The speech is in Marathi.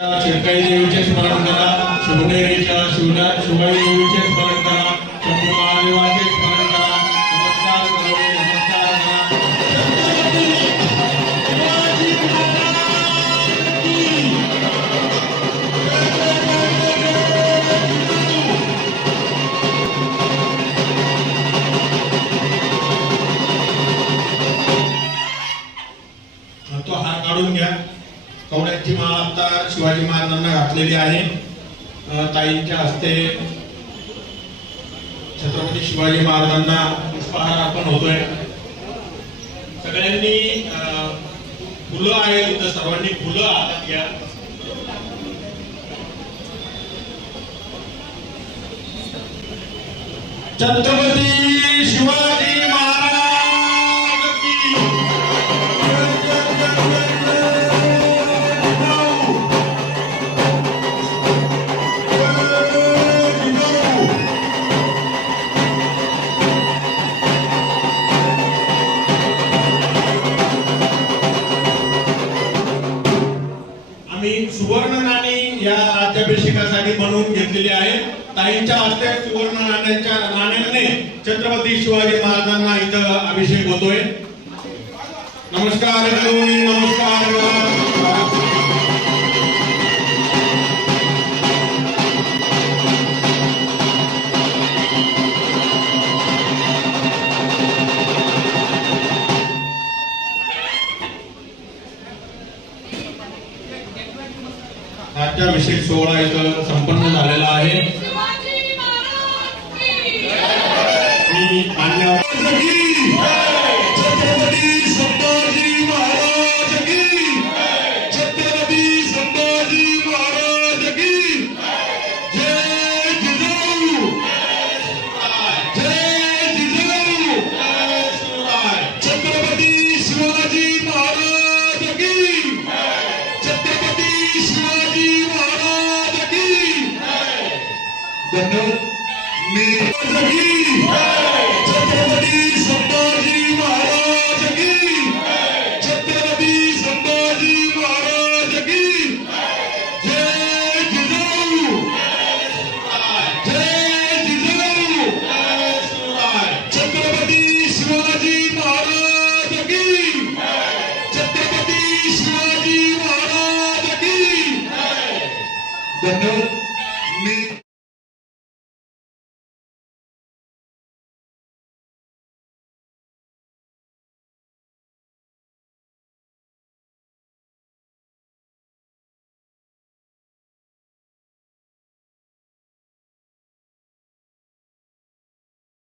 शिरकाई देवीचे स्मरण करा, शिवनेरीच्या शिवाई देवीचे स्मरण करा, शंभू महादेवाचे स्मरण करा, नमस्कार करोडे नमस्कार करा। तो हार काढून घ्या। कवड्याची माळ आता शिवाजी महाराजांना घातलेली आहे। ताईंच्या हस्ते छत्रपती शिवाजी महाराजांना पुष्पहार अर्पण होतोय। सगळ्यांनी फुलं आहेत तर सर्वांनी फुलं हातात घ्या। छत्रपती शिवाजी महाराज की सुवर्ण नाणी या राज्याभिषेकासाठी बनवून घेतलेली आहे। ताईंच्या हस्ते सुवर्ण नाण्यांनी छत्रपती शिवाजी महाराजांना इथं अभिषेक होतोय। नमस्कार नमस्कार। राज्याभिषेक सोहळा इथं संपन्न झालेला आहे। मी मान्यवर छत्रपती संभाजी महाराज की, छत्रपती संभाजी महाराज की जय जिजाऊ, जय जिजाऊ, छत्रपती शिवाजी महाराज की, छत्रपती शिवाजी महाराज की। धन्यवाद। छत्रपती संभाजी महाराज की, छत्रपती संभाजी महाराज की जय जिजाऊ, जय जिजाऊ, छत्रपती शिवाजी महाराज की, छत्रपती शिवाजी महाराज की। धन्यवाद।